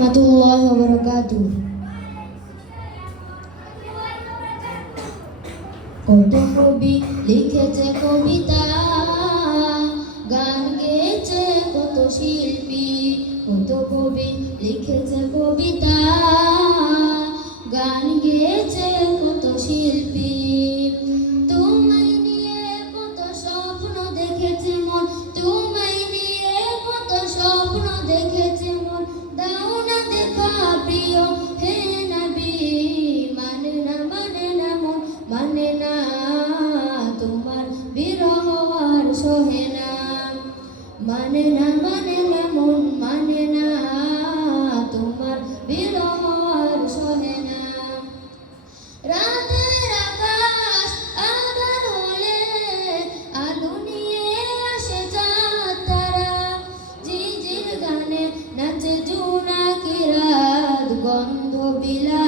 রহমতুল্লাহি ওয়া বারাকাতুহু। কত কবি লিখেছে কবিতা, গান গেয়েছে কত শিল্পী। কত কবি লিখেছে কবিতা, গান গেয়েছে কত শিল্পী। তোমায় নিয়ে কত স্বপ্ন দেখেছে মন, তোমায় নিয়ে কত স্বপ্ন দেখেছে মন। দাও না দেখা প্রিয় হে নবী, মানে না মানে না মন মানে না, তোমার বিরহ আর সহে না। মানে না মানে না মন মানে না, তোমার বিরহ আর সহে না। রাতের আকাশ আঁধার হলে আলো নিয়ে আসে চাঁদ তারা। ঝিঝির গানে নাচে জোনাকি রাত, গন্ধ বিলা